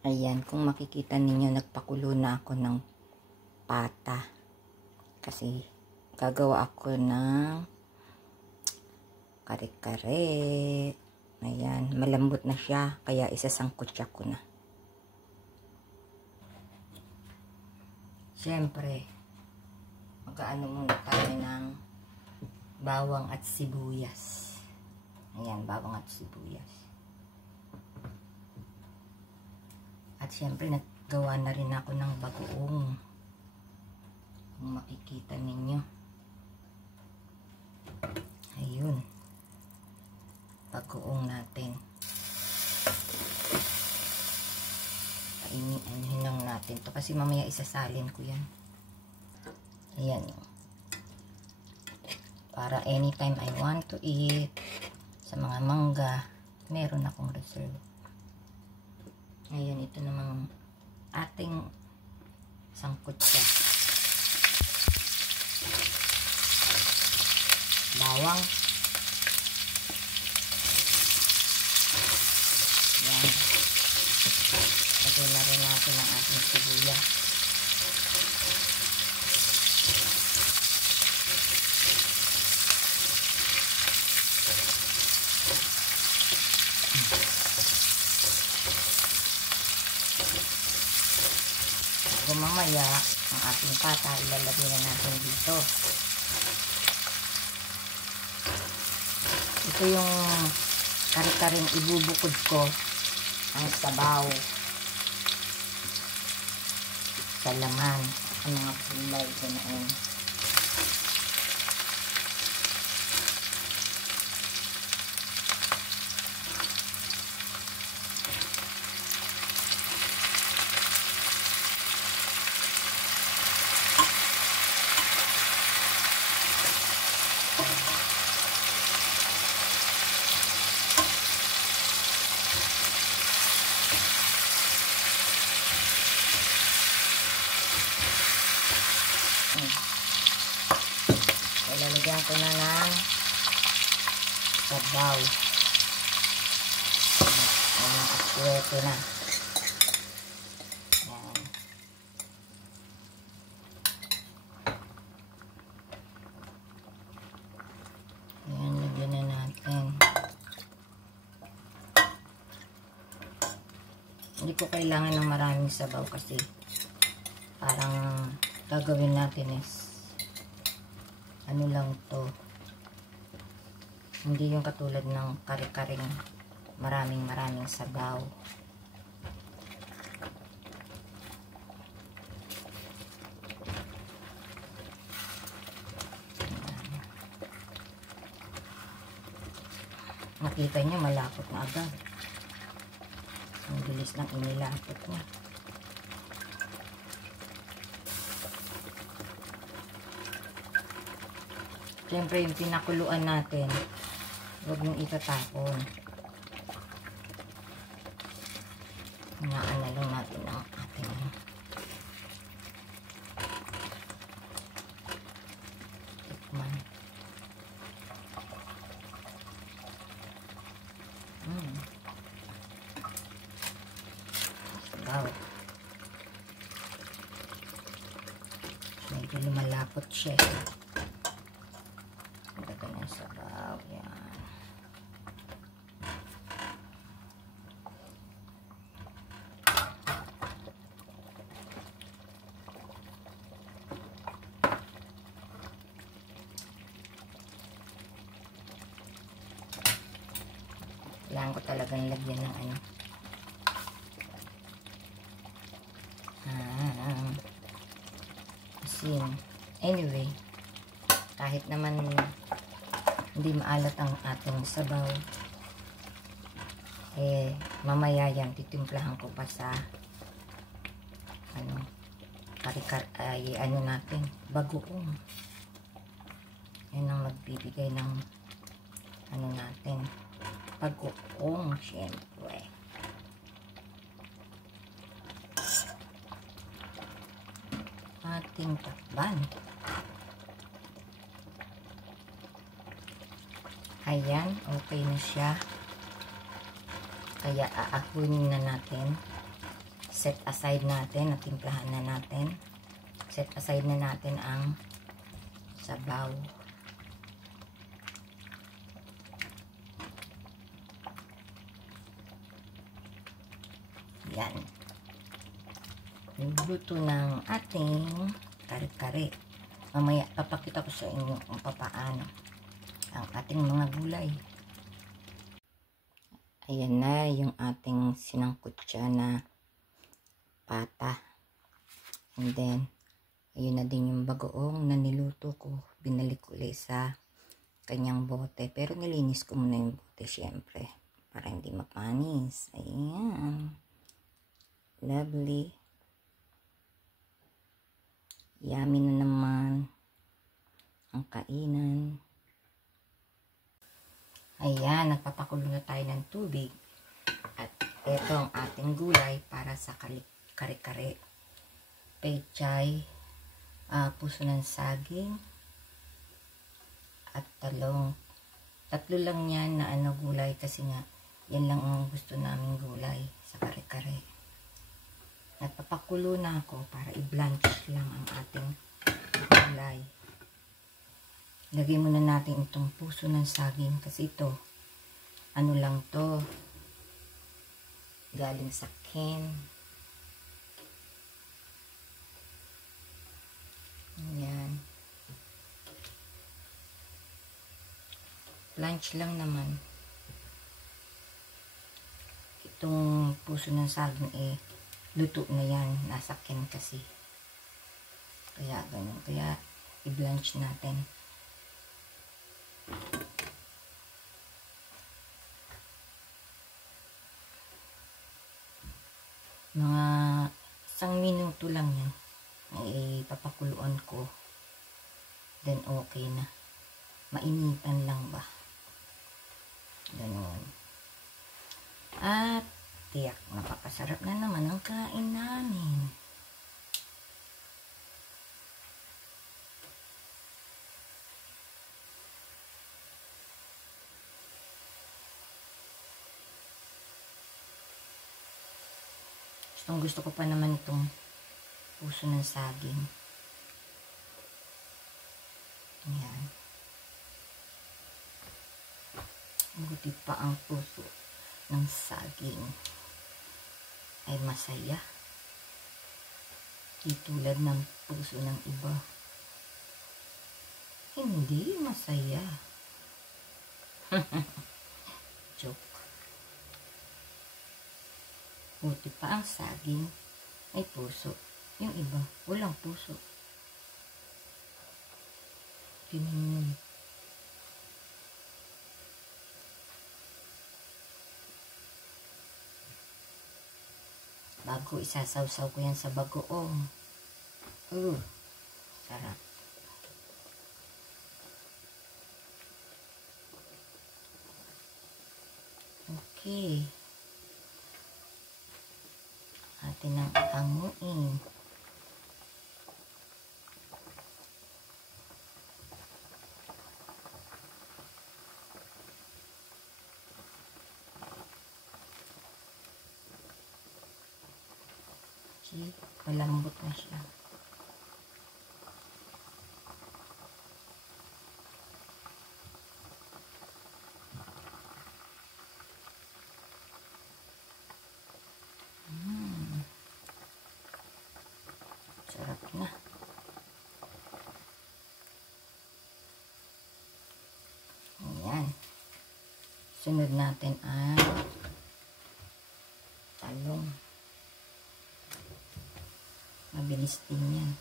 Ayan, kung makikita ninyo, nagpakulo na ako ng pata. Kasi gagawa ako ng kare-kare. Ayan, malambot na siya, kaya isasangkutsa ko na. Siyempre, mag-aano muna tayo ng bawang at sibuyas. Ayan, bawang at sibuyas. At syempre, naggawa na rin ako ng bagoong. Kung makikita ninyo. Ayun. Bagoong natin. Painihin lang natin to kasi mamaya isasalin ko yan. Ayan. Para anytime I want to eat, sa mga mangga, meron akong reserve. Ayan, ito namang ating sangkutsa. Bawang. Ayan. Lagyan na rin natin ang ating sibuyas. Mamaya, ang ating pata, ilalagay na natin dito. Ito yung kare-kareng ibubukod ko ang sabaw sa laman. Ang mga kulay ko noon. Lalagyan ko na ng sabaw. Ayan, aswerte na. Ayan. Ayan, lagyan na natin. Hindi ko kailangan ng maraming sabaw kasi parang gagawin natin is ano lang to, hindi yung katulad ng kare-karing maraming sabaw. Nakita nyo, malapot na agad. Ang bilis lang inilapot niya. Siyempre, yung pinakuluan natin, huwag mong itatapon. Hinaan na lang natin ang ating tikman. Sabaw. Medyo lumalapot siya. Sabaw, yan. Kailangan ko talagang lagyan ng ano. Asin. Anyway, kahit naman hindi maalat ang ating sabaw, eh mamaya yan titimplahan ko pa sa ano, ano natin, bagoong. Yan ang magbibigay ng ano natin, bagoong, syempre. Ating takban. Ayan, okay na siya. Kaya aahunin na natin. set aside natin, natimplahan na natin. Set aside na natin ang sabaw. Yan. Luto ng ating kare-kare. Mamaya papakita ko sa inyo kung paano ang ating mga gulay. Ayan na yung ating sinangkutsa na pata. And then, ayun na din yung bagoong na niluto ko. Binalik ulit sa kanyang bote. Pero nilinis ko muna yung bote syempre. Para hindi mapanis. Ayan. Lovely. Yummy na naman ang kainan. Ayan, nagpapakulo na tayo ng tubig. At ito ang ating gulay para sa kare-kare. Pechay, puso ng saging, at talong. Tatlo lang yan na gulay kasi nga yan lang ang gusto naming gulay sa kare-kare. Nagpapakulo na ako para i-blanch lang ang ating gulay. Lagay muna natin itong puso ng saging kasi ito, ano lang to, galing sa can. Ayan. Lunch lang naman. Itong puso ng saging luto na yan. Nasa can kasi. Kaya ganun. Kaya i-blanch natin. Mga 1 minuto lang yan. Papakuluan ko. Then okay na. Mainitan lang ba? Ganun. At tiyak, napakasarap na naman ang kain namin. Gusto ko pa naman itong puso ng saging. Ayan. Buti pa ang puso ng saging ay masaya. Di tulad ng puso ng iba. Hindi masaya. Joke. Buti pa ang saging ay puso. Yung iba, walang puso. Tingnan. Bago isasawsaw ko yan sa bagoong. Sarap. Okay. Atin ang hanguin. See, malambot na siya. Sarap na. Ayan. Sunod natin ang talong. Mabilis din yan.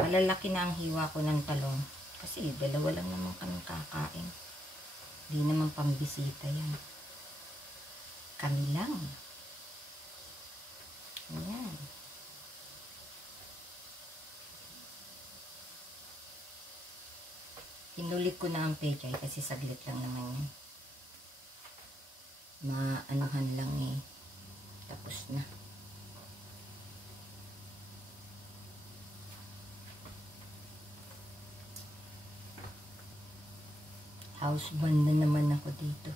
Malalaki na ang hiwa ko ng talong. Kasi dalawa lang naman kami kakain. Di naman pambisita yan. Kami lang. Ayan. Hinulik ko na ang pechay kasi saglit lang naman yan. Maanahan lang tapos na. Houseband na naman ako dito.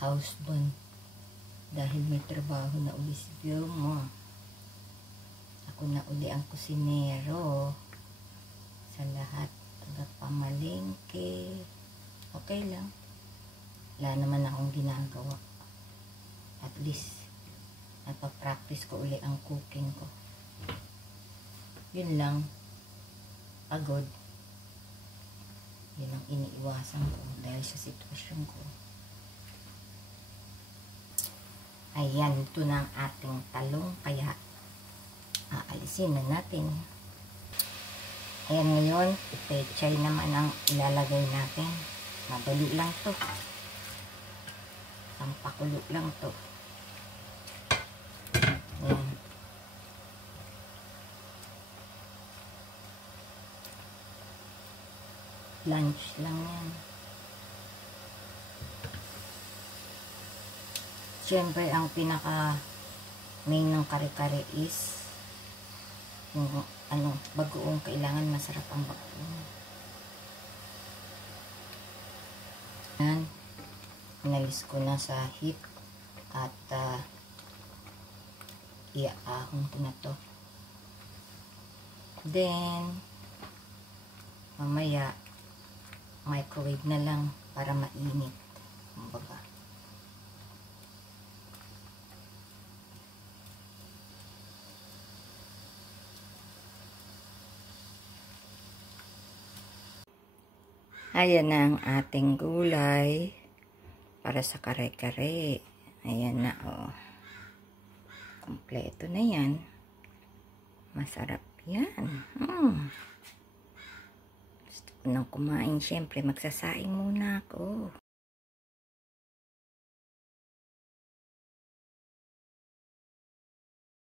Houseband. Dahil may trabaho na uli si Vilma. Ako na uli ang kusinero sa lahat. Taga-pamalengke. Okay lang. Wala naman akong ginagawa. At least, napapractice ko uli ang cooking ko. Yun lang. Pagod. Yun ang iniiwasan ko dahil sa sitwasyon ko. Ayan, ito na ang ating talong. Kaya, aalisin na natin. Ayan ngayon, pechay naman ang ilalagay natin. Madali lang to. Pampakulo lang to. Ayan. Lunch lang yan. Siyempre, ang pinaka main ng kare-kare is yung bagoong. Kailangan masarap ang bagoong. Yan. Inalis ko na sa heat at iaahon ko na to. Then, mamaya microwave na lang para mainit. Kumbaga. Ayan na ang ating gulay para sa kare-kare. Ayan na, oh. Kompleto na yan. Masarap yan. Gusto ko nang kumain. Siyempre, magsasaing muna ako.